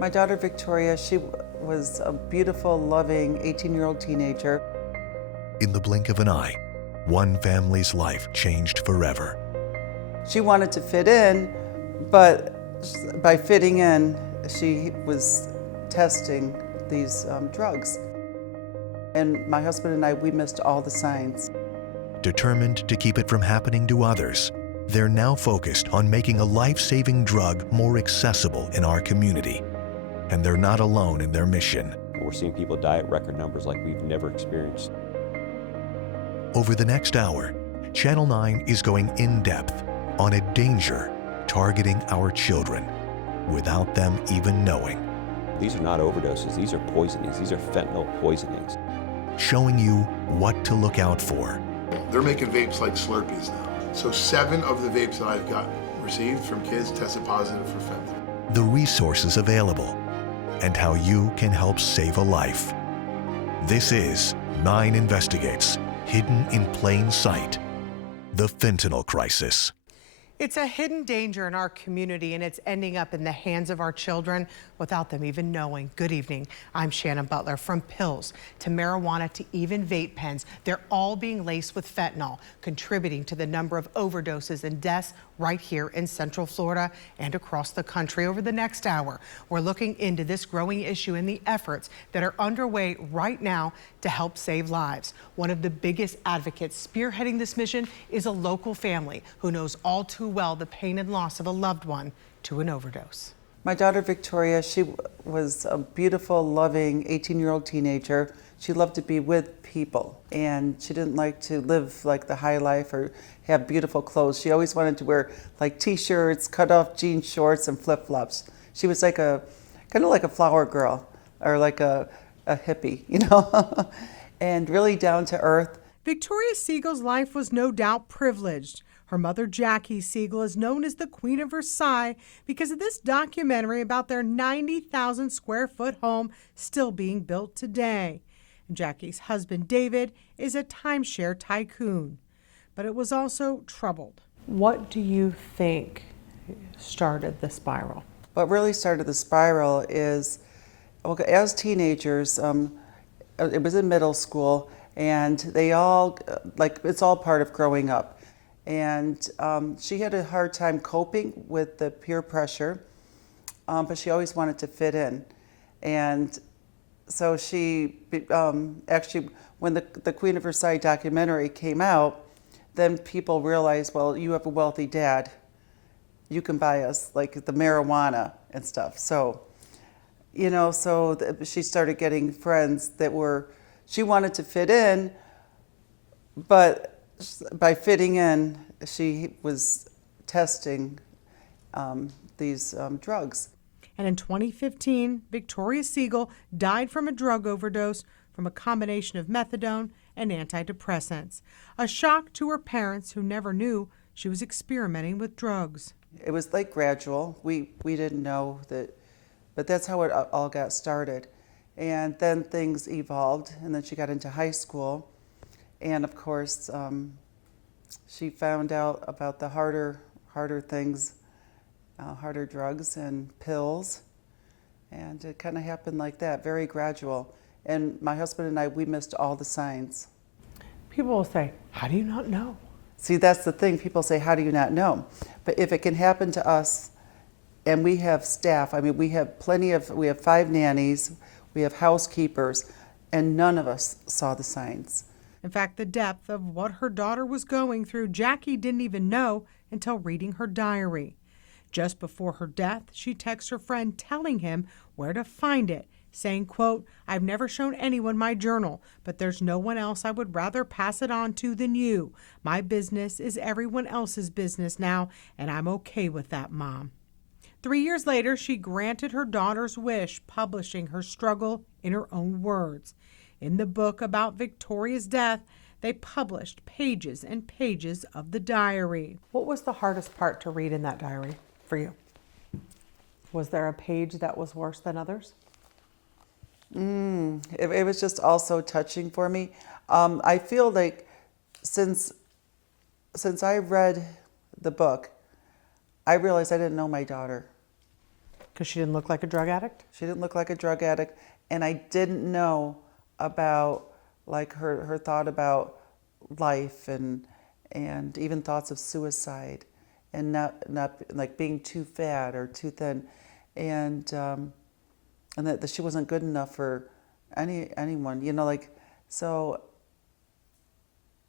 My daughter Victoria, she was a beautiful, loving 18-year-old teenager. In the blink of an eye, one family's life changed forever. She wanted to fit in, but by fitting in, she was testing these drugs. And my husband and I, we missed all the signs. Determined to keep it from happening to others, they're now focused on making a life-saving drug more accessible in our community. And they're not alone in their mission. We're seeing people die at record numbers like we've never experienced. Over the next hour, Channel 9 is going in-depth on a danger targeting our children without them even knowing. These are not overdoses, these are poisonings, these are fentanyl poisonings. Showing you what to look out for. They're making vapes like Slurpees now. So 7 of the vapes that I've got received from kids tested positive for fentanyl. The resources available and how you can help save a life. This is 9 Investigates, hidden in plain sight, the fentanyl crisis. It's a hidden danger in our community, and it's ending up in the hands of our children without them even knowing. Good evening. I'm Shannon Butler. From pills to marijuana to even vape pens, they're all being laced with fentanyl, contributing to the number of overdoses and deaths right here in Central Florida and across the country. Over the next hour, we're looking into this growing issue and the efforts that are underway right now to help save lives. One of the biggest advocates spearheading this mission is a local family who knows all too well the pain and loss of a loved one to an overdose. My daughter Victoria, she was a beautiful, loving 18-year-old teenager. She loved to be with people, and she didn't like to live like the high life or have beautiful clothes. She always wanted to wear like t-shirts, cut-off jean shorts, and flip-flops. She was like kind of like a flower girl, or like a hippie, you know, and really down to earth. Victoria Siegel's life was no doubt privileged. Her mother, Jackie Siegel, is known as the Queen of Versailles because of this documentary about their 90,000 square foot home still being built today. And Jackie's husband, David, is a timeshare tycoon, but it was also troubled. What do you think started the spiral? What really started the spiral is, well, as teenagers, it was in middle school, and they all, it's all part of growing up. And she had a hard time coping with the peer pressure, but she always wanted to fit in. And so she, actually, when the Queen of Versailles documentary came out, then people realized, well, you have a wealthy dad. You can buy us like the marijuana and stuff. So, you know, she started getting friends that she wanted to fit in, but by fitting in, she was testing these drugs. And in 2015, Victoria Siegel died from a drug overdose from a combination of methadone and antidepressants. A shock to her parents, who never knew she was experimenting with drugs. It was like gradual. We didn't know that, but that's how it all got started. And then things evolved, and then she got into high school. And of course, she found out about the harder things, harder drugs and pills. And it kind of happened like that, very gradual. And my husband and I, we missed all the signs. People will say, how do you not know? See, that's the thing. People say, how do you not know? But if it can happen to us, and we have staff, I mean, we have 5 nannies, we have housekeepers, and none of us saw the signs. In fact, the depth of what her daughter was going through, Jackie didn't even know until reading her diary. Just before her death, she texts her friend telling him where to find it, saying, quote, "I've never shown anyone my journal, but there's no one else I would rather pass it on to than you. My business is everyone else's business now, and I'm okay with that, Mom." 3 years later, she granted her daughter's wish, publishing her struggle in her own words. In the book about Victoria's death, they published pages and pages of the diary. What was the hardest part to read in that diary for you? Was there a page that was worse than others? It was just also touching for me. I feel like since I read the book, I realized I didn't know my daughter. Because she didn't look like a drug addict? She didn't look like a drug addict, and I didn't know about like her thought about life and even thoughts of suicide, and not like being too fat or too thin, and that she wasn't good enough for anyone, you know, like, so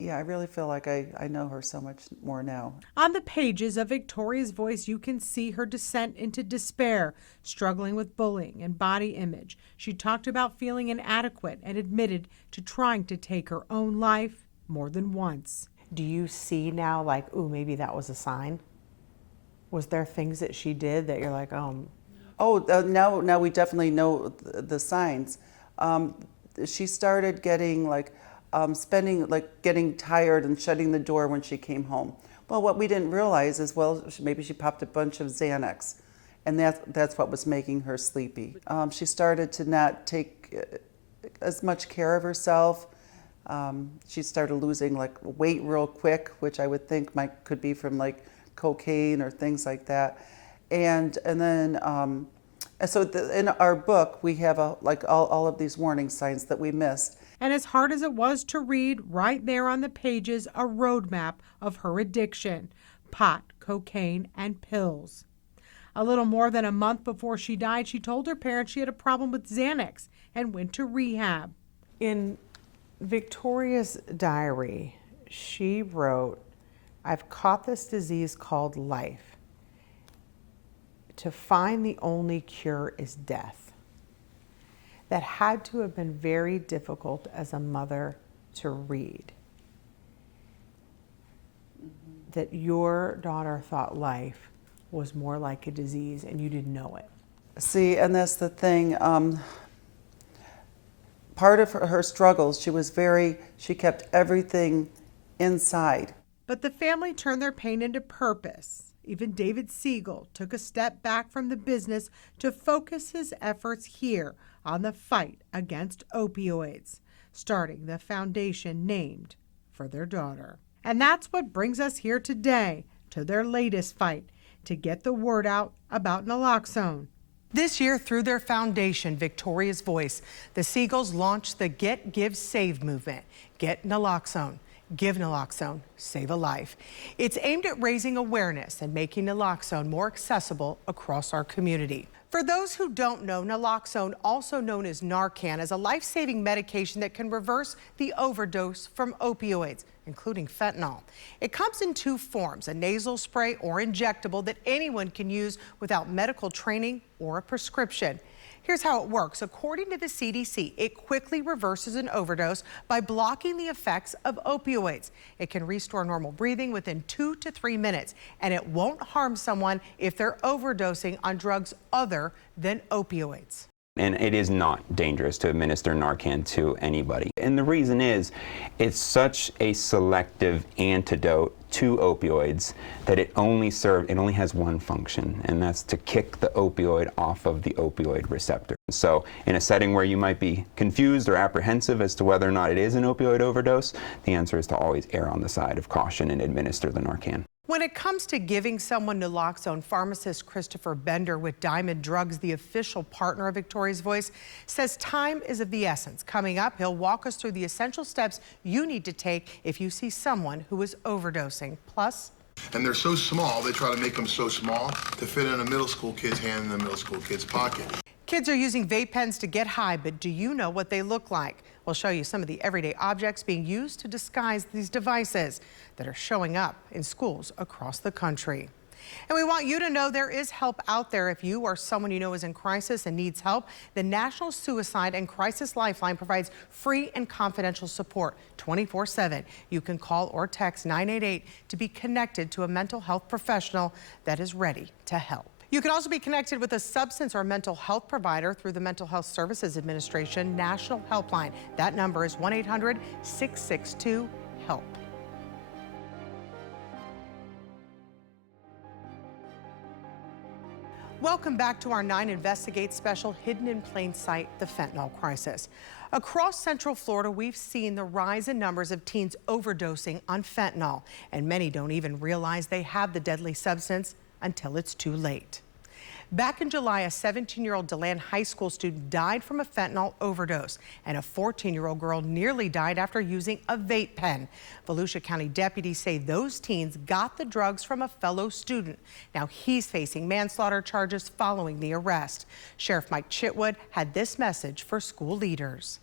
yeah, I really feel like I know her so much more now. On the pages of Victoria's Voice, you can see her descent into despair, struggling with bullying and body image. She talked about feeling inadequate and admitted to trying to take her own life more than once. Do you see now, like, ooh, maybe that was a sign? Was there things that she did that you're like, now we definitely know the signs. She started getting like getting tired and shutting the door when she came home. Well, what we didn't realize is, well, maybe she popped a bunch of Xanax, and that's what was making her sleepy. She started to not take as much care of herself. She started losing like weight real quick, which I would think could be from like cocaine or things like that. And then so in our book we have all of these warning signs that we missed. And as hard as it was to read, right there on the pages, a roadmap of her addiction: pot, cocaine, and pills. A little more than a month before she died, she told her parents she had a problem with Xanax and went to rehab. In Victoria's diary, she wrote, "I've caught this disease called life. To find the only cure is death." That had to have been very difficult as a mother to read. Mm-hmm. That your daughter thought life was more like a disease and you didn't know it. See, and that's the thing. Part of her struggles, she kept everything inside. But the family turned their pain into purpose. Even David Siegel took a step back from the business to focus his efforts here on the fight against opioids, starting the foundation named for their daughter. And that's what brings us here today to their latest fight to get the word out about naloxone. This year, through their foundation, Victoria's Voice, the Siegels launched the Get, Give, Save movement. Get naloxone. Give naloxone, save a life. It's aimed at raising awareness and making naloxone more accessible across our community. For those who don't know, naloxone, also known as Narcan, is a life-saving medication that can reverse the overdose from opioids, including fentanyl. It comes in two forms: a nasal spray or injectable that anyone can use without medical training or a prescription. Here's how it works. According to the CDC, it quickly reverses an overdose by blocking the effects of opioids. It can restore normal breathing within 2 to 3 minutes, and it won't harm someone if they're overdosing on drugs other than opioids. And it is not dangerous to administer Narcan to anybody. And the reason is, it's such a selective antidote to opioids that it only has one function, and that's to kick the opioid off of the opioid receptor. So in a setting where you might be confused or apprehensive as to whether or not it is an opioid overdose, the answer is to always err on the side of caution and administer the Narcan. When it comes to giving someone naloxone, pharmacist Christopher Bender with Diamond Drugs, the official partner of Victoria's Voice, says time is of the essence. Coming up, he'll walk us through the essential steps you need to take if you see someone who is overdosing. Plus, and they're so small, they try to make them so small to fit in a middle school kid's hand in the middle school kid's pocket. Kids are using vape pens to get high, but do you know what they look like? We'll show you some of the everyday objects being used to disguise these devices that are showing up in schools across the country. And we want you to know there is help out there if you or someone you know is in crisis and needs help. The National Suicide and Crisis Lifeline provides free and confidential support 24/7. You can call or text 988 to be connected to a mental health professional that is ready to help. You can also be connected with a substance or mental health provider through the Mental Health Services Administration National Helpline. That number is 1-800-662-HELP. Welcome back to our 9 Investigate special, Hidden in Plain Sight, the Fentanyl Crisis. Across Central Florida, we've seen the rise in numbers of teens overdosing on fentanyl, and many don't even realize they have the deadly substance until it's too late. Back in July, a 17-year-old DeLand High School student died from a fentanyl overdose, and a 14-year-old girl nearly died after using a vape pen. Volusia County deputies say those teens got the drugs from a fellow student. Now he's facing manslaughter charges following the arrest. Sheriff Mike Chitwood had this message for school leaders.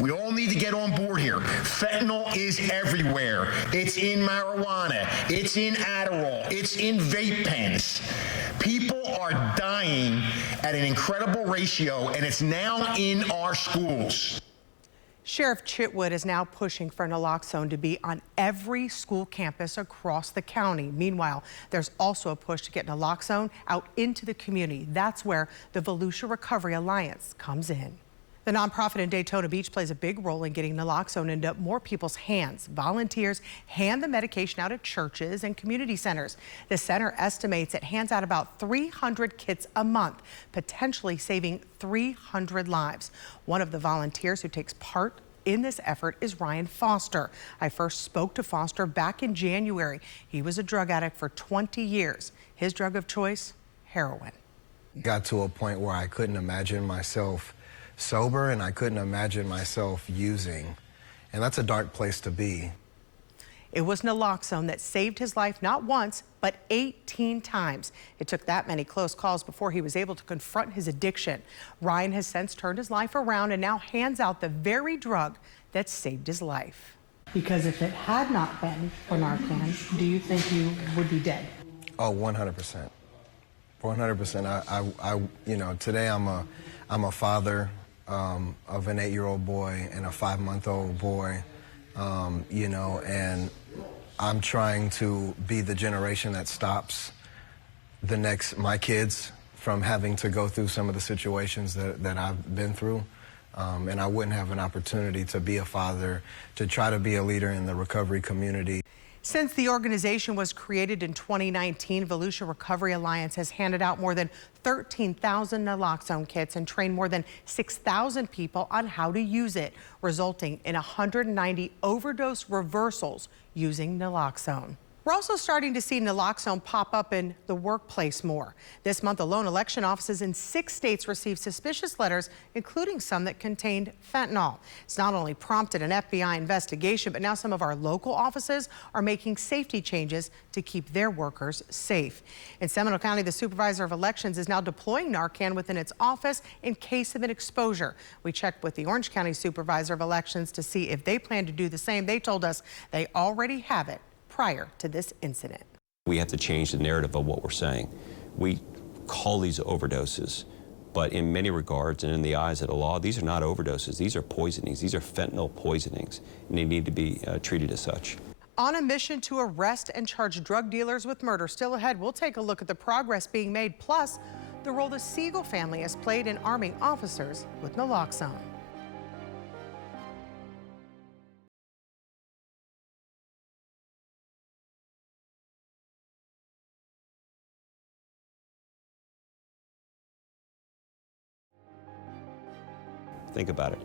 We all need to get on board here. Fentanyl is everywhere. It's in marijuana. It's in Adderall. It's in vape pens. People are dying at an incredible ratio, and it's now in our schools. Sheriff Chitwood is now pushing for naloxone to be on every school campus across the county. Meanwhile, there's also a push to get naloxone out into the community. That's where the Volusia Recovery Alliance comes in. The nonprofit in Daytona Beach plays a big role in getting naloxone into more people's hands. Volunteers hand the medication out at churches and community centers. The center estimates it hands out about 300 kits a month, potentially saving 300 lives. One of the volunteers who takes part in this effort is Ryan Foster. I first spoke to Foster back in January. He was a drug addict for 20 years. His drug of choice, heroin. Got to a point where I couldn't imagine myself sober, and I couldn't imagine myself using, and that's a dark place to be. It was naloxone that saved his life not once, but 18 times. It took that many close calls before he was able to confront his addiction. Ryan has since turned his life around and now hands out the very drug that saved his life. Because if it had not been for Narcan, do you think you would be dead? Oh, 100%. 100%. You know, today I'm a father of an 8-year-old boy and a 5-month-old boy, you know, and I'm trying to be the generation that stops my kids from having to go through some of the situations that I've been through. And I wouldn't have an opportunity to be a father, to try to be a leader in the recovery community. Since the organization was created in 2019, Volusia Recovery Alliance has handed out more than 13,000 naloxone kits and trained more than 6,000 people on how to use it, resulting in 190 overdose reversals using naloxone. We're also starting to see naloxone pop up in the workplace more. This month alone, election offices in 6 states received suspicious letters, including some that contained fentanyl. It's not only prompted an FBI investigation, but now some of our local offices are making safety changes to keep their workers safe. In Seminole County, the supervisor of elections is now deploying Narcan within its office in case of an exposure. We checked with the Orange County supervisor of elections to see if they plan to do the same. They told us they already have it prior to this incident. We have to change the narrative of what we're saying. We call these overdoses, but in many regards and in the eyes of the law, these are not overdoses. These are poisonings. These are fentanyl poisonings, and they need to be treated as such. On a mission to arrest and charge drug dealers with murder still ahead, we'll take a look at the progress being made, plus the role the Siegel family has played in arming officers with naloxone. Think about it.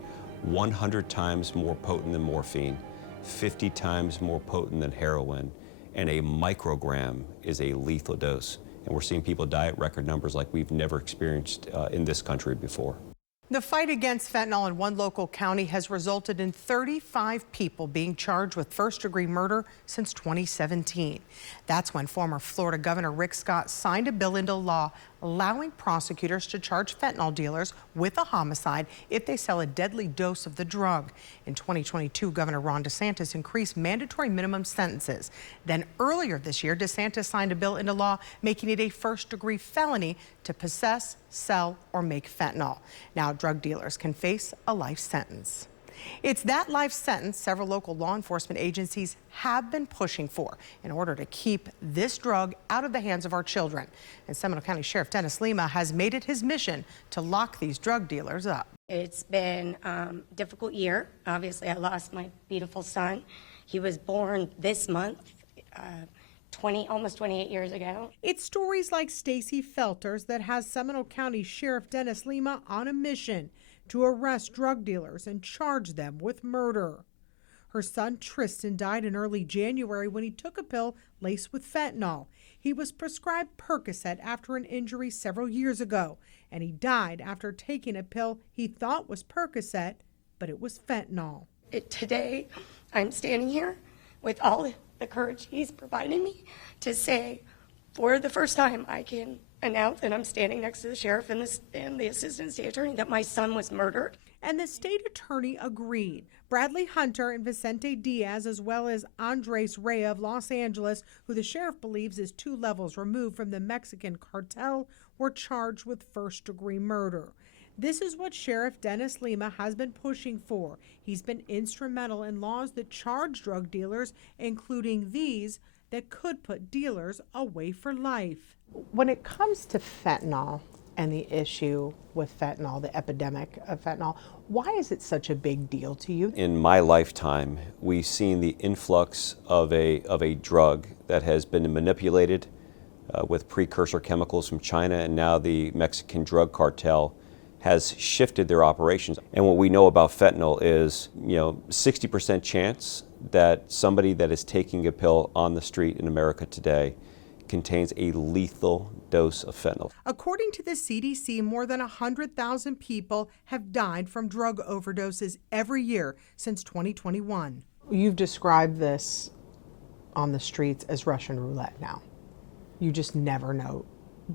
100 times more potent than morphine, 50 times more potent than heroin, and a microgram is a lethal dose. And we're seeing people die at record numbers like we've never experienced in this country before. The fight against fentanyl in one local county has resulted in 35 people being charged with first-degree murder since 2017. That's when former Florida Governor Rick Scott signed a bill into law allowing prosecutors to charge fentanyl dealers with a homicide if they sell a deadly dose of the drug. In 2022, Governor Ron DeSantis increased mandatory minimum sentences. Then earlier this year, DeSantis signed a bill into law making it a first-degree felony to possess, sell, or make fentanyl. Now drug dealers can face a life sentence. It's that life sentence several local law enforcement agencies have been pushing for in order to keep this drug out of the hands of our children. And Seminole County Sheriff Dennis Lima has made it his mission to lock these drug dealers up. It's been a difficult year. Obviously, I lost my beautiful son. He was born this month. Almost 28 years ago. It's stories like Stacy Felter's that has Seminole County Sheriff Dennis Lima on a mission to arrest drug dealers and charge them with murder. Her son Tristan died in early January when he took a pill laced with fentanyl. He was prescribed Percocet after an injury several years ago, and he died after taking a pill he thought was Percocet, but it was fentanyl. Today, I'm standing here with all the courage he's provided me to say, for the first time, I can announce, and I'm standing next to the sheriff and the assistant state attorney, that my son was murdered. And the state attorney agreed. Bradley Hunter and Vicente Diaz, as well as Andres Rea of Los Angeles, who the sheriff believes is 2 levels removed from the Mexican cartel, were charged with first-degree murder. This is what Sheriff Dennis Lima has been pushing for. He's been instrumental in laws that charge drug dealers, including these that could put dealers away for life. When it comes to fentanyl and the issue with fentanyl, the epidemic of fentanyl, why is it such a big deal to you? In my lifetime, we've seen the influx of a drug that has been manipulated with precursor chemicals from China, and now the Mexican drug cartel has shifted their operations. And what we know about fentanyl is, 60% chance that somebody that is taking a pill on the street in America today contains a lethal dose of fentanyl. According to the CDC, more than 100,000 people have died from drug overdoses every year since 2021. You've described this on the streets as Russian roulette now. You just never know.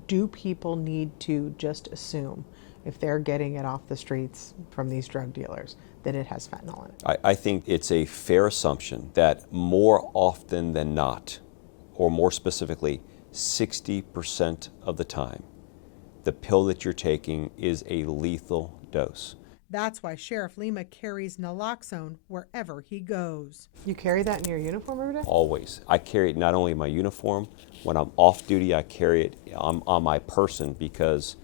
Do people need to just assume, if they're getting it off the streets from these drug dealers, that it has fentanyl in it? I think it's a fair assumption that more often than not, or more specifically, 60% of the time, the pill that you're taking is a lethal dose. That's why Sheriff Lima carries naloxone wherever he goes. You carry that in your uniform every day? Always. I carry it not only in my uniform, when I'm off duty, I carry it on my person because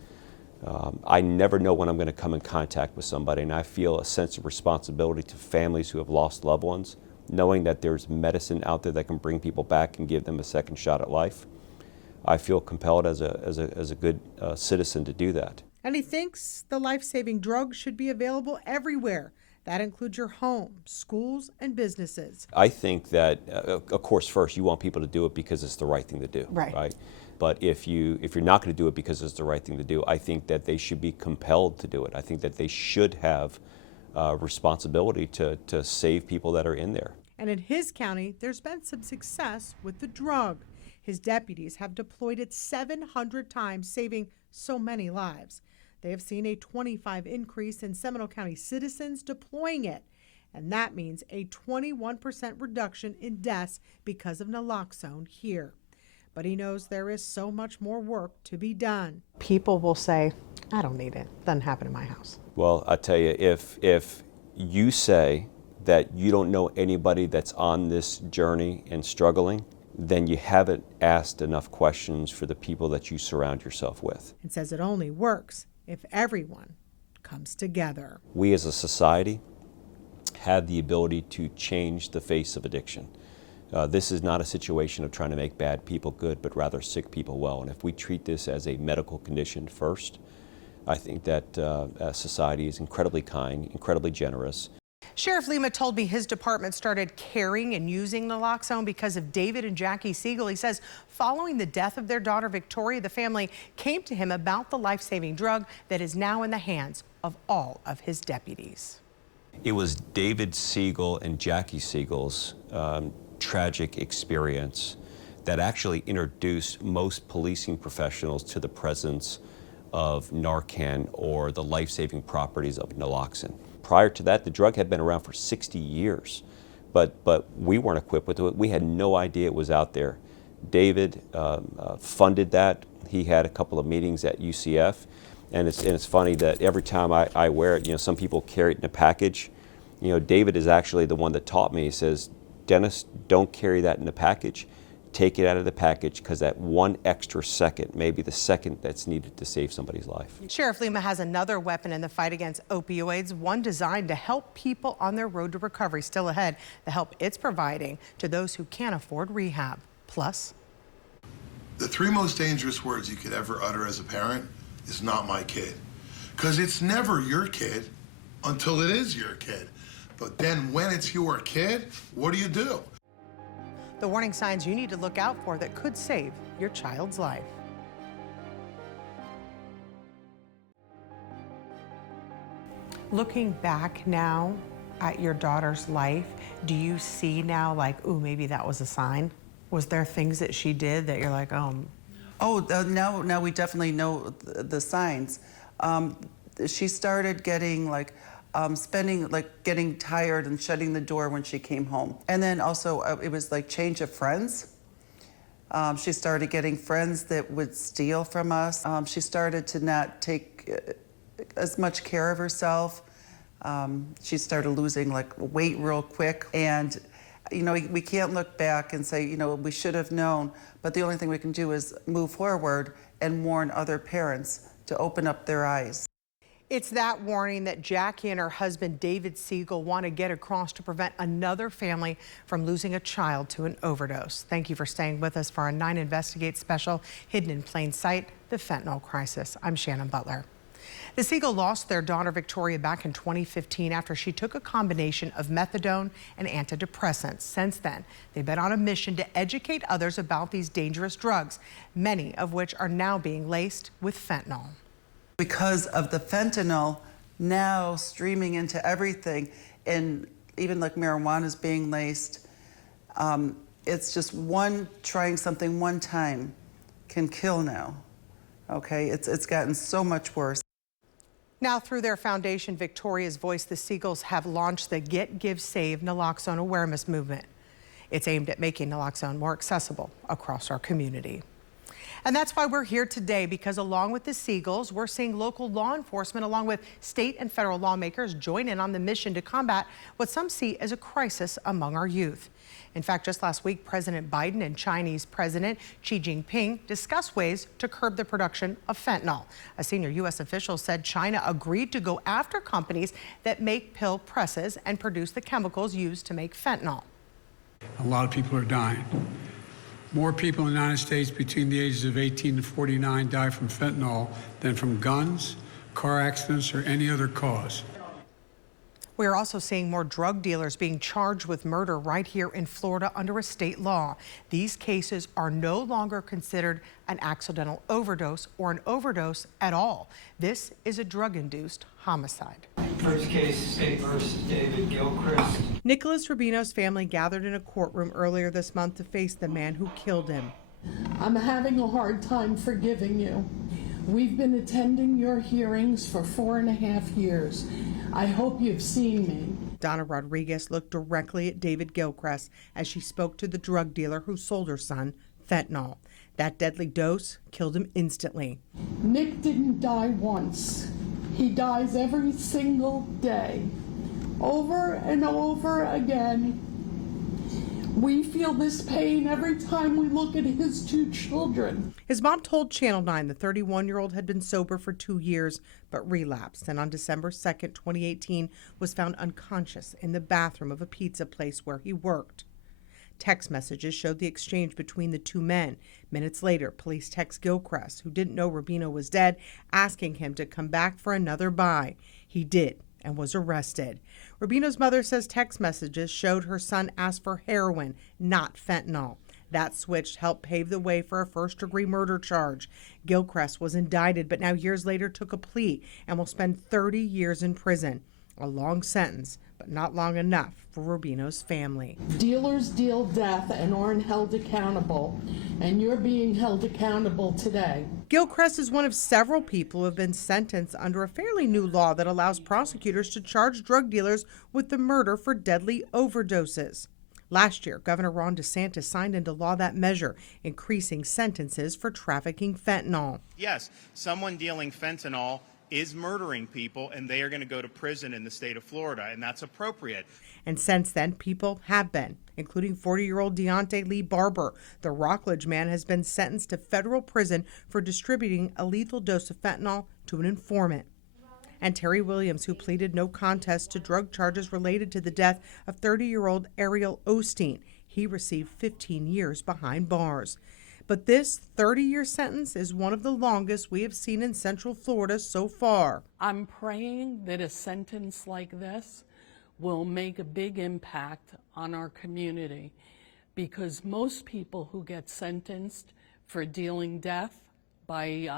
I never know when I'm going to come in contact with somebody, and I feel a sense of responsibility to families who have lost loved ones, knowing that there's medicine out there that can bring people back and give them a second shot at life. I feel compelled as a good citizen to do that. And he thinks the life-saving drugs should be available everywhere. That includes your home, schools, and businesses. I think that, of course, first, you want people to do it because it's the right thing to do, right? But if you're not going to do it because it's the right thing to do, I think that they should be compelled to do it. I think that they should have responsibility to save people that are in there. And in his county, there's been some success with the drug. His deputies have deployed it 700 times, saving so many lives. They have seen a 25% increase in Seminole County citizens deploying it, and that means a 21% reduction in deaths because of naloxone here. But he knows there is so much more work to be done. People will say, I don't need it. Doesn't happen in my house. Well, I tell you, if you say that you don't know anybody that's on this journey and struggling, then you haven't asked enough questions for the people that you surround yourself with. And says it only works if everyone comes together. We as a society have the ability to change the face of addiction. This is not a situation of trying to make bad people good, but rather sick people well. And if we treat this as a medical condition first, I think that society is incredibly kind, incredibly generous. Sheriff Lima told me his department started carrying and using naloxone because of David and Jackie Siegel. He says following the death of their daughter Victoria, the family came to him about the life-saving drug that is now in the hands of all of his deputies. It was David Siegel and Jackie Siegel's tragic experience that actually introduced most policing professionals to the presence of Narcan or the life-saving properties of naloxone. Prior to that, the drug had been around for 60 years, but we weren't equipped with it. We had no idea it was out there. David funded that. He had a couple of meetings at UCF, and it's funny that every time I wear it, some people carry it in a package. David is actually the one that taught me. He says, Dennis, don't carry that in a package. Take it out of the package, because that one extra second may be the second that's needed to save somebody's life. Sheriff Lima has another weapon in the fight against opioids, one designed to help people on their road to recovery. Still ahead, the help it's providing to those who can't afford rehab. Plus, the 3 most dangerous words you could ever utter as a parent is not my kid. Because it's never your kid until it is your kid. But then when it's your kid, what do you do? the warning signs you need to look out for that could save your child's life. Looking back now at your daughter's life, do you see now like, ooh, maybe that was a sign? Was there things that she did that you're like, Now we definitely know the signs. She started getting getting tired and shutting the door when she came home. And then also it was like change of friends. She started getting friends that would steal from us. She started to not take as much care of herself. She started losing weight real quick. And we can't look back and say, we should have known, but the only thing we can do is move forward and warn other parents to open up their eyes. It's that warning that Jackie and her husband, David Siegel, want to get across to prevent another family from losing a child to an overdose. Thank you for staying with us for our 9 Investigate special, Hidden in Plain Sight, the Fentanyl Crisis. I'm Shannon Butler. The Siegel lost their daughter Victoria back in 2015 after she took a combination of methadone and antidepressants. Since then, they've been on a mission to educate others about these dangerous drugs, many of which are now being laced with fentanyl. Because of the fentanyl now streaming into everything, and even like marijuana is being laced, it's just trying something one time can kill now. Okay, it's gotten so much worse. Now, through their foundation, Victoria's Voice, the Siegels have launched the Get, Give, Save naloxone awareness movement. It's aimed at making naloxone more accessible across our community. And that's why we're here today, because along with the Siegels, we're seeing local law enforcement along with state and federal lawmakers join in on the mission to combat what some see as a crisis among our youth. In fact, just last week, President Biden and Chinese President Xi Jinping discussed ways to curb the production of fentanyl. A senior U.S. official said China agreed to go after companies that make pill presses and produce the chemicals used to make fentanyl. A lot of people are dying. More people in the United States between the ages of 18 and 49 die from fentanyl than from guns, car accidents, or any other cause. We're also seeing more drug dealers being charged with murder right here in Florida under a state law. These cases are no longer considered an accidental overdose or an overdose at all. This is a drug-induced homicide. First case, State versus David Gilcrest. Nicholas Rubino's family gathered in a courtroom earlier this month to face the man who killed him. I'm having a hard time forgiving you. We've been attending your hearings for 4.5 years. I hope you've seen me. Donna Rodriguez looked directly at David Gilcrest as she spoke to the drug dealer who sold her son fentanyl. That deadly dose killed him instantly. Nick didn't die once. He dies every single day, over and over again. We feel this pain every time we look at his 2 children. His mom told Channel 9 the 31-year-old had been sober for 2 years but relapsed, and on December 2nd, 2018, was found unconscious in the bathroom of a pizza place where he worked. Text messages showed the exchange between the 2 men. Minutes later, police text Gilcrest, who didn't know Rubino was dead, asking him to come back for another buy. He did and was arrested. Rubino's mother says text messages showed her son asked for heroin, not fentanyl. That switch helped pave the way for a first-degree murder charge. Gilcrest was indicted, but now years later took a plea and will spend 30 years in prison. A long sentence, but not long enough for Rubino's family. Dealers deal death and aren't held accountable, and you're being held accountable today. Gilcrest is one of several people who have been sentenced under a fairly new law that allows prosecutors to charge drug dealers with the murder for deadly overdoses. Last year, Governor Ron DeSantis signed into law that measure, increasing sentences for trafficking fentanyl. Yes, someone dealing fentanyl is murdering people, and they are going to go to prison in the state of Florida, and that's appropriate. And since then, people have been, including 40-year-old Deontay Lee Barber. The Rockledge man has been sentenced to federal prison for distributing a lethal dose of fentanyl to an informant. And Terry Williams, who pleaded no contest to drug charges related to the death of 30-year-old Ariel Osteen. He received 15 years behind bars. But this 30-year sentence is one of the longest we have seen in Central Florida so far. I'm praying that a sentence like this will make a big impact on our community, because most people who get sentenced for dealing death by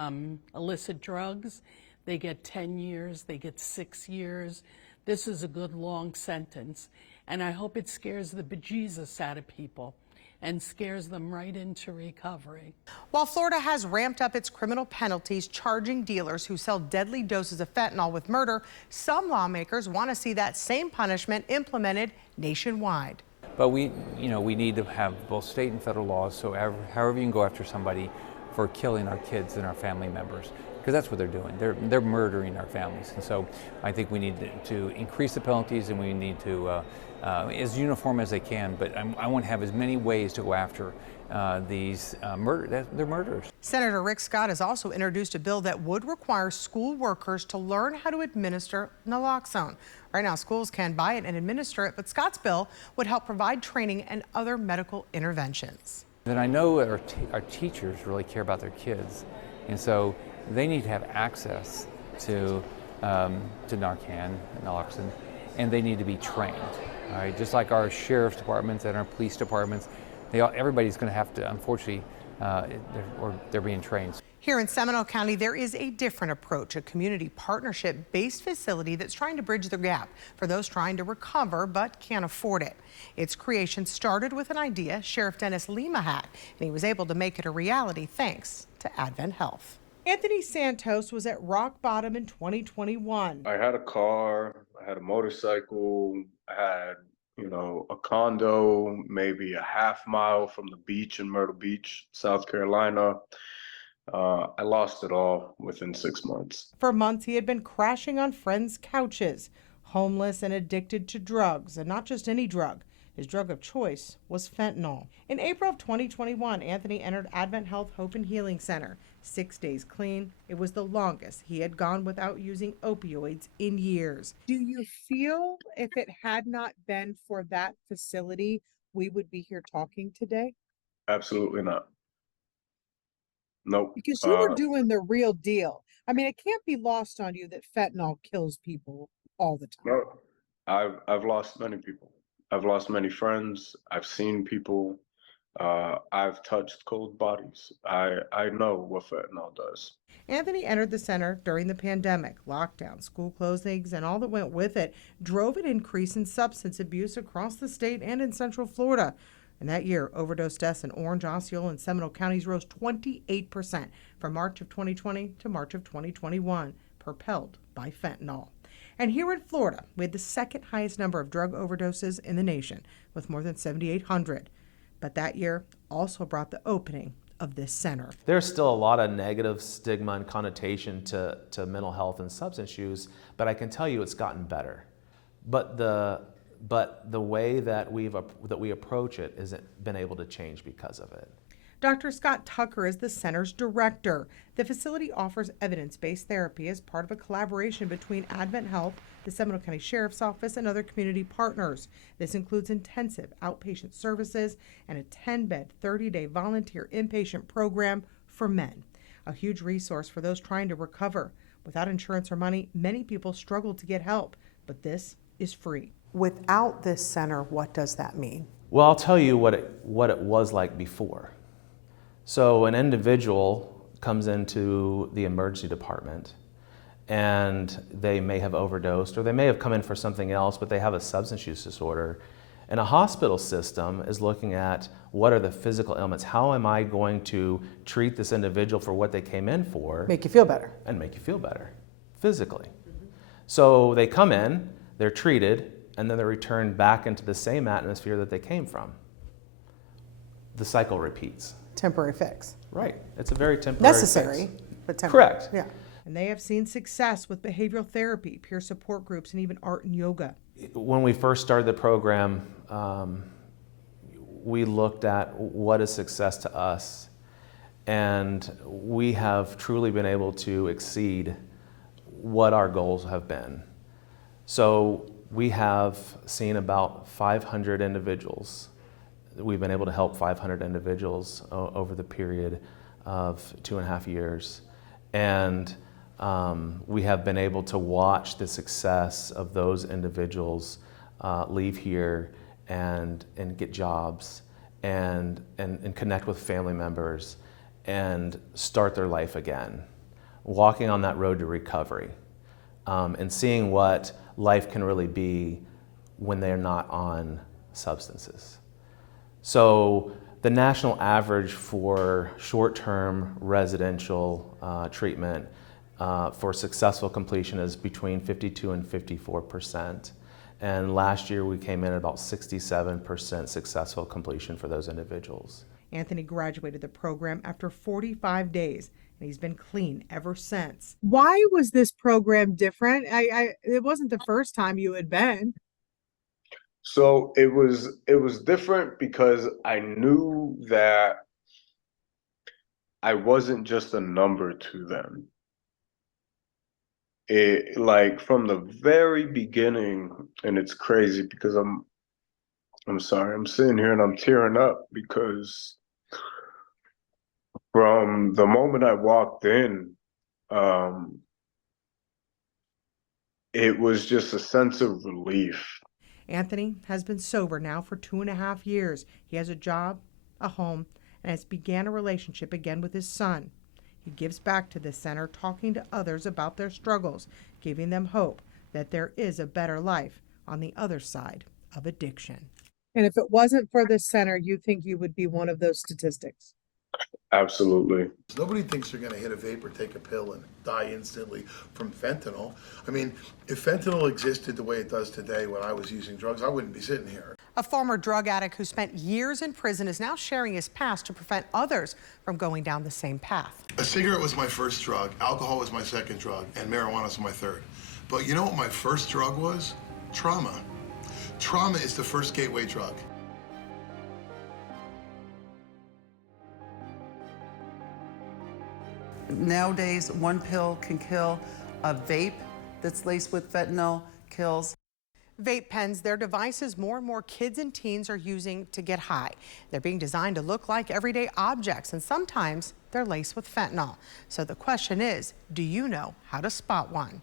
illicit drugs. They get 10 years, they get 6 years. This is a good long sentence, and I hope it scares the bejesus out of people and scares them right into recovery. While Florida has ramped up its criminal penalties charging dealers who sell deadly doses of fentanyl with murder, some lawmakers want to see that same punishment implemented nationwide. But we need to have both state and federal laws, so however you can go after somebody for killing our kids and our family members, because that's what they're doing. They're murdering our families, and so I think we need to increase the penalties, and we need to as uniform as they can. But I want to have as many ways to go after these they're murderers. Senator Rick Scott has also introduced a bill that would require school workers to learn how to administer naloxone. Right now, schools can buy it and administer it, but Scott's bill would help provide training and other medical interventions. And I know our teachers really care about their kids, and so they need to have access to Narcan, naloxone, and they need to be trained. All right, just like our sheriff's departments and our police departments, everybody's going to have to, unfortunately, they're being trained. Here in Seminole County, there is a different approach, a community partnership-based facility that's trying to bridge the gap for those trying to recover but can't afford it. Its creation started with an idea Sheriff Dennis Lima had, and he was able to make it a reality thanks to Advent Health. Anthony Santos was at rock bottom in 2021. I had a car, I had a motorcycle, I had, a condo, maybe a half-mile from the beach in Myrtle Beach, South Carolina. I lost it all within 6 months. For months, he had been crashing on friends' couches, homeless and addicted to drugs, and not just any drug. His drug of choice was fentanyl. In April of 2021, Anthony entered Advent Health Hope and Healing Center. 6 days clean. It was the longest he had gone without using opioids in years. Do you feel if it had not been for that facility, we would be here talking today? Absolutely not. Nope. Because you were doing the real deal. I mean, it can't be lost on you that fentanyl kills people all the time. No, I've lost many people. I've lost many friends. I've seen people. I've touched cold bodies. I know what fentanyl does. Anthony entered the center during the pandemic. Lockdown, school closings, and all that went with it drove an increase in substance abuse across the state and in Central Florida. And that year, overdose deaths in Orange, Osceola, and Seminole counties rose 28% from March of 2020 to March of 2021, propelled by fentanyl. And here in Florida, we had the second highest number of drug overdoses in the nation, with more than 7,800. But that year also brought the opening of this center. There's still a lot of negative stigma and connotation to mental health and substance use, but I can tell you it's gotten better. But the way that we approach it hasn't been able to change because of it. Dr. Scott Tucker is the center's director. The facility offers evidence-based therapy as part of a collaboration between Advent Health, the Seminole County Sheriff's Office, and other community partners. This includes intensive outpatient services and a 10-bed, 30-day volunteer inpatient program for men, a huge resource for those trying to recover. Without insurance or money, many people struggle to get help, but this is free. Without this center, what does that mean? Well, I'll tell you what it was like before. So an individual comes into the emergency department and they may have overdosed or they may have come in for something else, but they have a substance use disorder. And a hospital system is looking at what are the physical ailments? How am I going to treat this individual for what they came in for? Make you feel better. And make you feel better physically. So they come in, they're treated, and then they're returned back into the same atmosphere that they came from. The cycle repeats. Temporary fix. Right. It's a very temporary necessary, fix. but temporary. Correct. Yeah. And they have seen success with behavioral therapy, peer support groups, and even art and yoga. When we first started the program, we looked at what is success to us, and we have truly been able to exceed what our goals have been. So we have seen about 500 individuals. We've been able to help 500 individuals over the period of 2.5 years. And we have been able to watch the success of those individuals leave here and get jobs and connect with family members and start their life again, walking on that road to recovery, and seeing what life can really be when they're not on substances. So the national average for short-term residential treatment for successful completion is between 52 and 54%. And last year we came in at about 67% successful completion for those individuals. Anthony graduated the program after 45 days, and he's been clean ever since. Why was this program different? It wasn't the first time you had been. So it was different because I knew that I wasn't just a number to them. It, like, from the very beginning, and it's crazy because I'm sorry, I'm sitting here and I'm tearing up because from the moment I walked in, it was just a sense of relief. Anthony has been sober now for 2.5 years. He has a job, a home, and has began a relationship again with his son. He gives back to this center, talking to others about their struggles, giving them hope that there is a better life on the other side of addiction. And if it wasn't for this center, you think you would be one of those statistics? Absolutely. Nobody thinks they're going to hit a vape or take a pill and die instantly from fentanyl. I mean, if fentanyl existed the way it does today when I was using drugs, I wouldn't be sitting here. A former drug addict who spent years in prison is now sharing his past to prevent others from going down the same path. A cigarette was my first drug, alcohol was my second drug, and marijuana was my third. But you know what my first drug was? Trauma. Trauma is the first gateway drug. Nowadays, one pill can kill. A vape that's laced with fentanyl kills. Vape pens, they're devices more and more kids and teens are using to get high. They're being designed to look like everyday objects, and sometimes they're laced with fentanyl. So the question is, do you know how to spot one?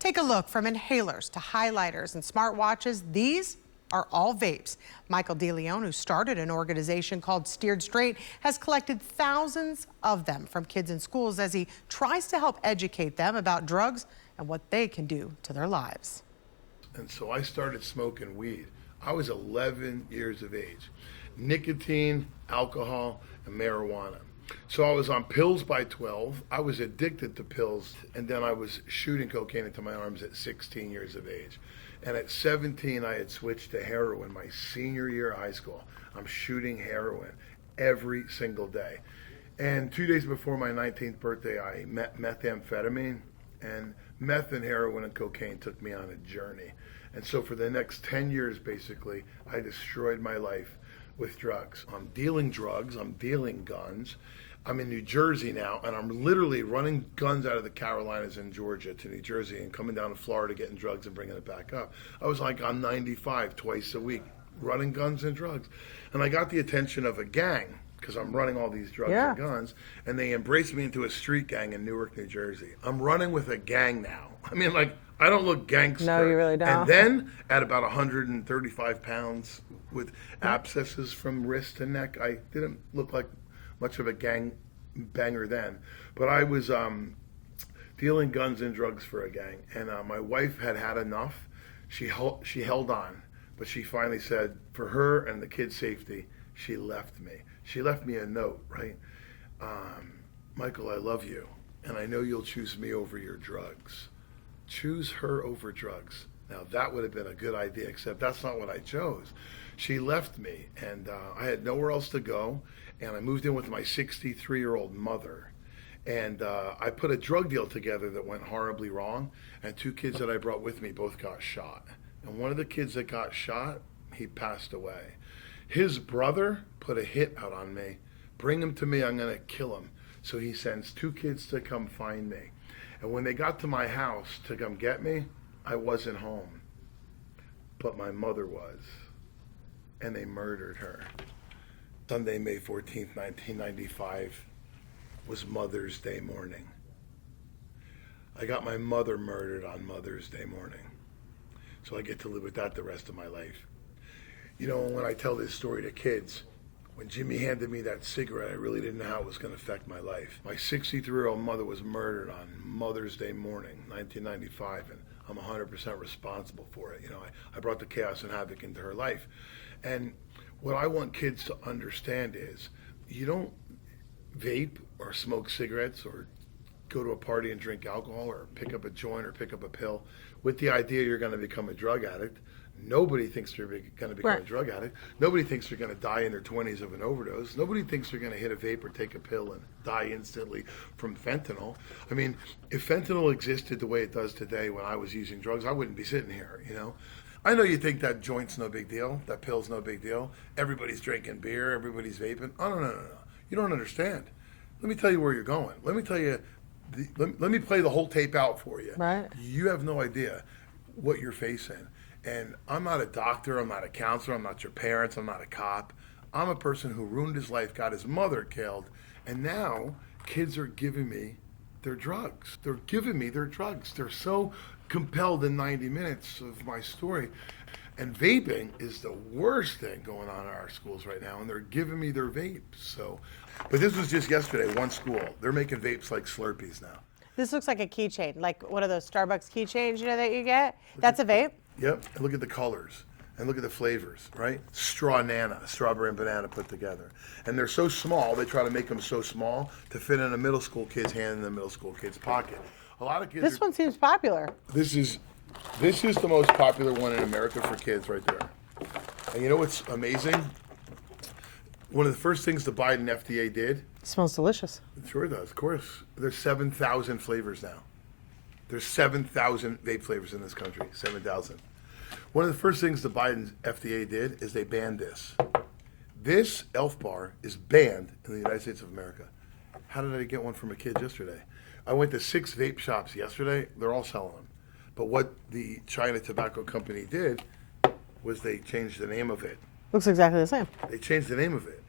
Take a look. From inhalers to highlighters and smartwatches, these are all vapes. Michael DeLeon, who started an organization called Steered Straight, has collected thousands of them from kids in schools as he tries to help educate them about drugs and what they can do to their lives. And so I started smoking weed. I was 11 years of age. Nicotine, alcohol, and marijuana. So I was on pills by 12. I was addicted to pills. And then I was shooting cocaine into my arms at 16 years of age. And at 17, I had switched to heroin my senior year of high school. I'm shooting heroin every single day. And 2 days before my 19th birthday, I met methamphetamine, and meth and heroin and cocaine took me on a journey. And so for the next 10 years, basically, I destroyed my life with drugs. I'm dealing drugs, I'm dealing guns. I'm in New Jersey now, and I'm literally running guns out of the Carolinas and Georgia to New Jersey and coming down to Florida getting drugs and bringing it back up. I was like on 95 twice a week, running guns and drugs. And I got the attention of a gang, because I'm running all these drugs and guns, and they embraced me into a street gang in Newark, New Jersey. I'm running with a gang now. I mean, like, I don't look gangster. No, you really don't. And then, at about 135 pounds with abscesses from wrist to neck, I didn't look like much of a gang banger then. But I was dealing guns and drugs for a gang. And my wife had had enough. She held on. But she finally said, for her and the kids' safety, she left me. She left me a note, right? Michael, I love you. And I know you'll choose me over your drugs. Choose her over drugs. Now, that would have been a good idea, except that's not what I chose. She left me, and I had nowhere else to go, and I moved in with my 63-year-old mother. And I put a drug deal together that went horribly wrong, and 2 kids that I brought with me both got shot. And one of the kids that got shot, he passed away. His brother put a hit out on me. Bring him to me, I'm going to kill him. So he sends 2 kids to come find me. And when they got to my house to come get me, I wasn't home. But my mother was. And they murdered her. Sunday, May 14th, 1995 was Mother's Day morning. I got my mother murdered on Mother's Day morning. So I get to live with that the rest of my life. You know, when I tell this story to kids, When Jimmy handed me that cigarette, I really didn't know how it was going to affect my life. My 63-year-old mother was murdered on Mother's Day morning, 1995, and I'm 100% responsible for it. You know, I brought the chaos and havoc into her life. And what I want kids to understand is you don't vape or smoke cigarettes or go to a party and drink alcohol or pick up a joint or pick up a pill with the idea you're going to become a drug addict. Nobody thinks they're going to become a drug addict. Nobody thinks they're going to die in their 20s of an overdose. Nobody thinks they're going to hit a vape or take a pill and die instantly from fentanyl. I mean, if fentanyl existed the way it does today when I was using drugs, I wouldn't be sitting here, you know? I know you think that joint's no big deal, that pill's no big deal. Everybody's drinking beer, everybody's vaping. Oh, no. You don't understand. Let me tell you where you're going. Let me tell you, let me play the whole tape out for you. Right. You have no idea what you're facing. And I'm not a doctor, I'm not a counselor, I'm not your parents, I'm not a cop. I'm a person who ruined his life, got his mother killed, and now kids are giving me their drugs. They're giving me their drugs. They're so compelled in 90 minutes of my story. And vaping is the worst thing going on in our schools right now, and they're giving me their vapes. So, but this was just yesterday, one school. They're making vapes like Slurpees now. This looks like a keychain, like one of those Starbucks keychains, you know, that you get. That's a vape? Yep, and look at the colors, and look at the flavors, right? Strawberry and banana put together. And they're so small, they try to make them so small to fit in a middle school kid's hand in the middle school kid's pocket. A lot of kids This one seems popular. This is the most popular one in America for kids right there. And you know what's amazing? One of the first things the Biden FDA did. It smells delicious. It sure does, of course. There's 7,000 flavors now. There's 7,000 vape flavors in this country, 7,000. One of the first things the Biden FDA did is they banned this. This Elf bar is banned in the United States of America. How did I get one from a kid yesterday? I went to 6 vape shops yesterday. They're all selling them. But what the China Tobacco Company did was they changed the name of it. Looks exactly the same. They changed the name of it.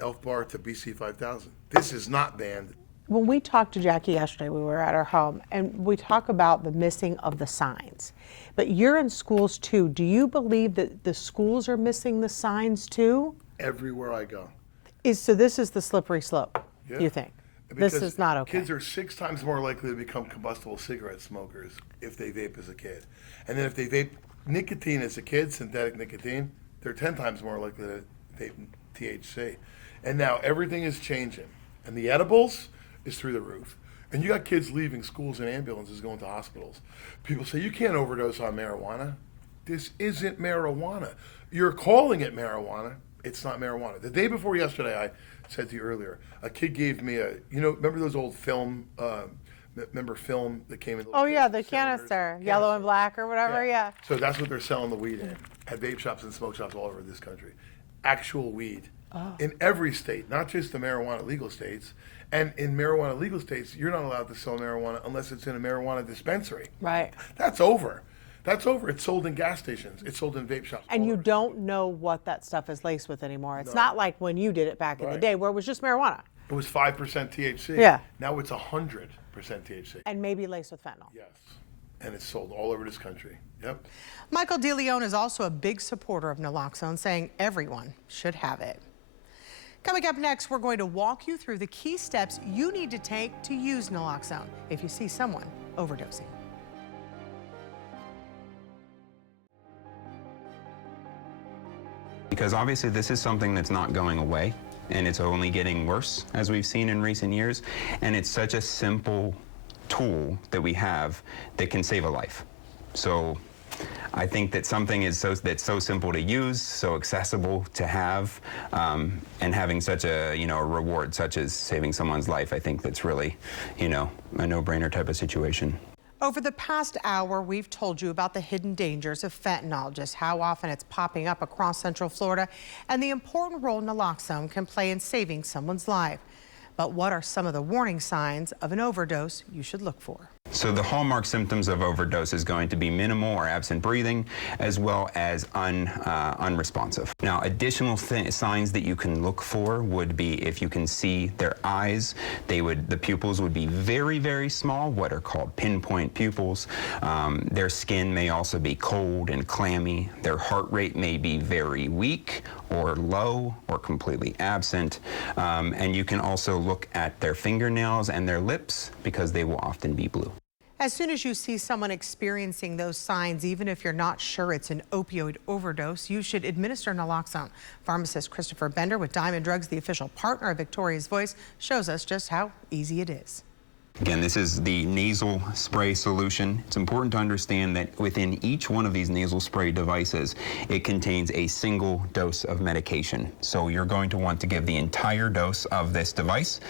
Elf bar to BC 5000. This is not banned. When we talked to Jackie yesterday, we were at her home, and we talk about the missing of the signs. But you're in schools too. Do you believe that the schools are missing the signs too? Everywhere I go. So this is the slippery slope, Yeah. you think? Because this is not okay. Kids are 6 times more likely to become combustible cigarette smokers if they vape as a kid. And then if they vape nicotine as a kid, synthetic nicotine, they're 10 times more likely to vape THC. And now everything is changing. And the edibles is through the roof. And you got kids leaving schools and ambulances going to hospitals. People say, you can't overdose on marijuana. This isn't marijuana. You're calling it marijuana. It's not marijuana. The day before yesterday, I said to you earlier, a kid gave me remember those old film, film that came in? Oh yeah, the canister, yellow and black or whatever, yeah. So that's what they're selling the weed in, at vape shops and smoke shops all over this country. Actual weed. In every state, not just the marijuana legal states. And in marijuana legal states, you're not allowed to sell marijuana unless it's in a marijuana dispensary. Right. That's over. That's over. It's sold in gas stations. It's sold in vape shops. And you don't know what that stuff is laced with anymore. It's not like when you did it back in the day where it was just marijuana. It was 5% THC. Yeah. Now it's 100% THC. And maybe laced with fentanyl. Yes. And it's sold all over this country. Yep. Michael DeLeon is also a big supporter of naloxone, saying everyone should have it. Coming up next, we're going to walk you through the key steps you need to take to use naloxone if you see someone overdosing. Because obviously this is something that's not going away, and it's only getting worse, as we've seen in recent years, and it's such a simple tool that we have that can save a life. So I think that something that's so simple to use, so accessible to have, and having such a reward such as saving someone's life, I think that's really a no-brainer type of situation. Over the past hour, we've told you about the hidden dangers of fentanyl, just how often it's popping up across Central Florida, and the important role naloxone can play in saving someone's life. But what are some of the warning signs of an overdose you should look for? So the hallmark symptoms of overdose is going to be minimal or absent breathing, as well as unresponsive. Now, additional signs that you can look for would be if you can see their eyes, the pupils would be very, very small, what are called pinpoint pupils. Their skin may also be cold and clammy. Their heart rate may be very weak or low or completely absent. And you can also look at their fingernails and their lips because they will often be blue. As soon as you see someone experiencing those signs, even if you're not sure it's an opioid overdose, you should administer naloxone. Pharmacist Christopher Bender with Diamond Drugs, the official partner of Victoria's Voice, shows us just how easy it is. Again, this is the nasal spray solution. It's important to understand that within each one of these nasal spray devices, it contains a single dose of medication. So you're going to want to give the entire dose of this device.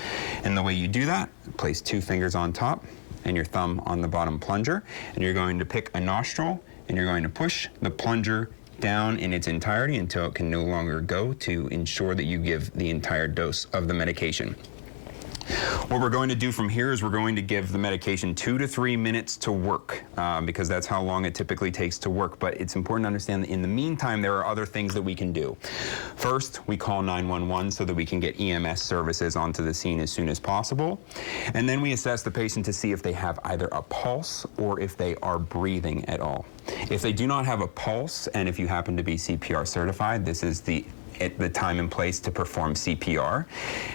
And the way you do that, place 2 fingers on top and your thumb on the bottom plunger, and you're going to pick a nostril and you're going to push the plunger down in its entirety until it can no longer go, to ensure that you give the entire dose of the medication. What we're going to do from here is we're going to give the medication 2 to 3 minutes to work, because that's how long it typically takes to work. But it's important to understand that in the meantime, there are other things that we can do. First, we call 911 so that we can get EMS services onto the scene as soon as possible. And then we assess the patient to see if they have either a pulse or if they are breathing at all. If they do not have a pulse, and if you happen to be CPR certified, this is the time and place to perform CPR.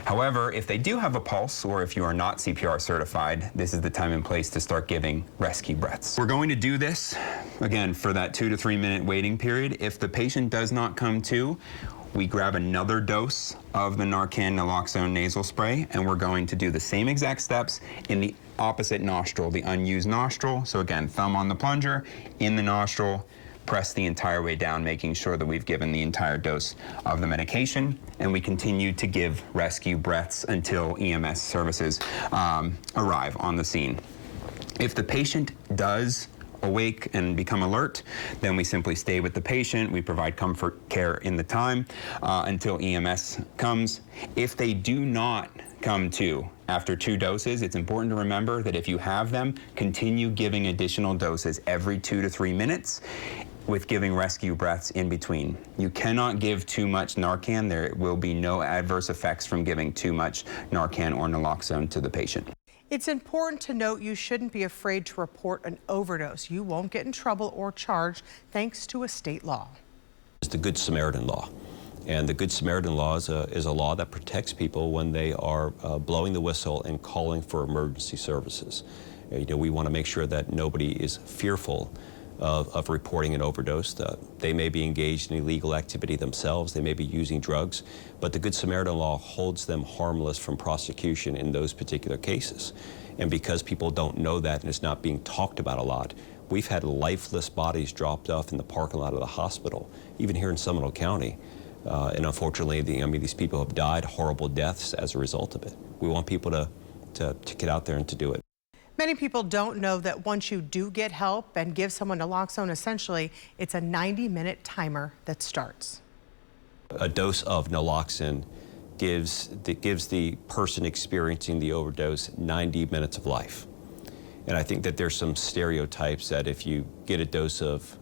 However, if they do have a pulse, or if you are not CPR certified, this is the time and place to start giving rescue breaths. We're going to do this, again, for that 2 to 3 minute waiting period. If the patient does not come to, we grab another dose of the Narcan naloxone nasal spray, and we're going to do the same exact steps in the opposite nostril, the unused nostril. So again, thumb on the plunger, in the nostril, press the entire way down, making sure that we've given the entire dose of the medication, and we continue to give rescue breaths until EMS services arrive on the scene. If the patient does awake and become alert, then we simply stay with the patient. We provide comfort care in the time until EMS comes. If they do not come to after 2 doses, it's important to remember that if you have them, continue giving additional doses every 2 to 3 minutes, with giving rescue breaths in between. You cannot give too much Narcan. There will be no adverse effects from giving too much Narcan or naloxone to the patient. It's important to note you shouldn't be afraid to report an overdose. You won't get in trouble or charged thanks to a state law. It's the Good Samaritan law. And the Good Samaritan law is a law that protects people when they are blowing the whistle and calling for emergency services. You know, we want to make sure that nobody is fearful of reporting an overdose. They may be engaged in illegal activity themselves, they may be using drugs, but the Good Samaritan law holds them harmless from prosecution in those particular cases. And because people don't know that and it's not being talked about a lot, we've had lifeless bodies dropped off in the parking lot of the hospital, even here in Seminole County. And unfortunately, these people have died horrible deaths as a result of it. We want people to get out there and to do it. Many people don't know that once you do get help and give someone naloxone, essentially, it's a 90-minute timer that starts. A dose of naloxone gives the person experiencing the overdose 90 minutes of life. And I think that there's some stereotypes that if you get a dose of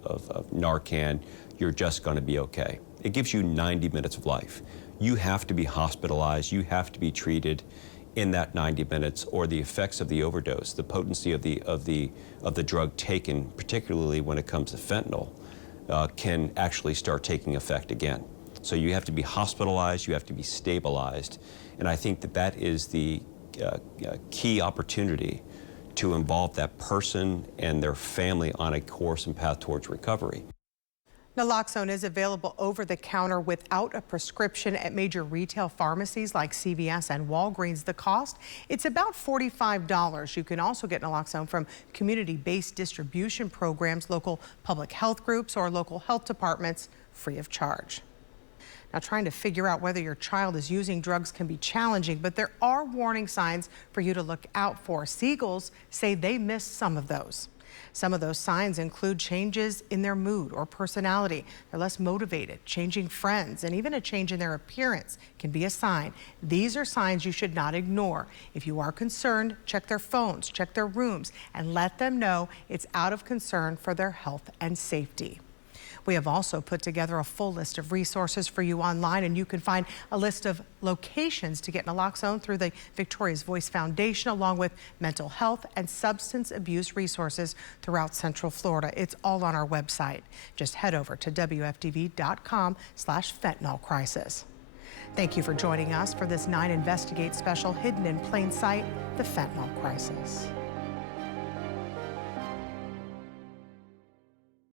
Narcan, you're just going to be okay. It gives you 90 minutes of life. You have to be hospitalized, you have to be treated in that 90 minutes, or the effects of the overdose, the potency of the drug taken, particularly when it comes to fentanyl, can actually start taking effect again. So you have to be hospitalized, you have to be stabilized, and I think that is the key opportunity to involve that person and their family on a course and path towards recovery. Naloxone is available over the counter without a prescription at major retail pharmacies like CVS and Walgreens. The cost, it's about $45. You can also get naloxone from community-based distribution programs, local public health groups, or local health departments free of charge. Now, trying to figure out whether your child is using drugs can be challenging, but there are warning signs for you to look out for. Seagulls say they missed some of those. Some of those signs include changes in their mood or personality. They're less motivated, changing friends, and even a change in their appearance can be a sign. These are signs you should not ignore. If you are concerned, check their phones, check their rooms, and let them know it's out of concern for their health and safety. We have also put together a full list of resources for you online, and you can find a list of locations to get naloxone through the Victoria's Voice Foundation, along with mental health and substance abuse resources throughout Central Florida. It's all on our website. Just head over to WFTV.com/fentanyl crisis. Thank you for joining us for this 9 Investigate special, hidden in plain sight, the fentanyl crisis.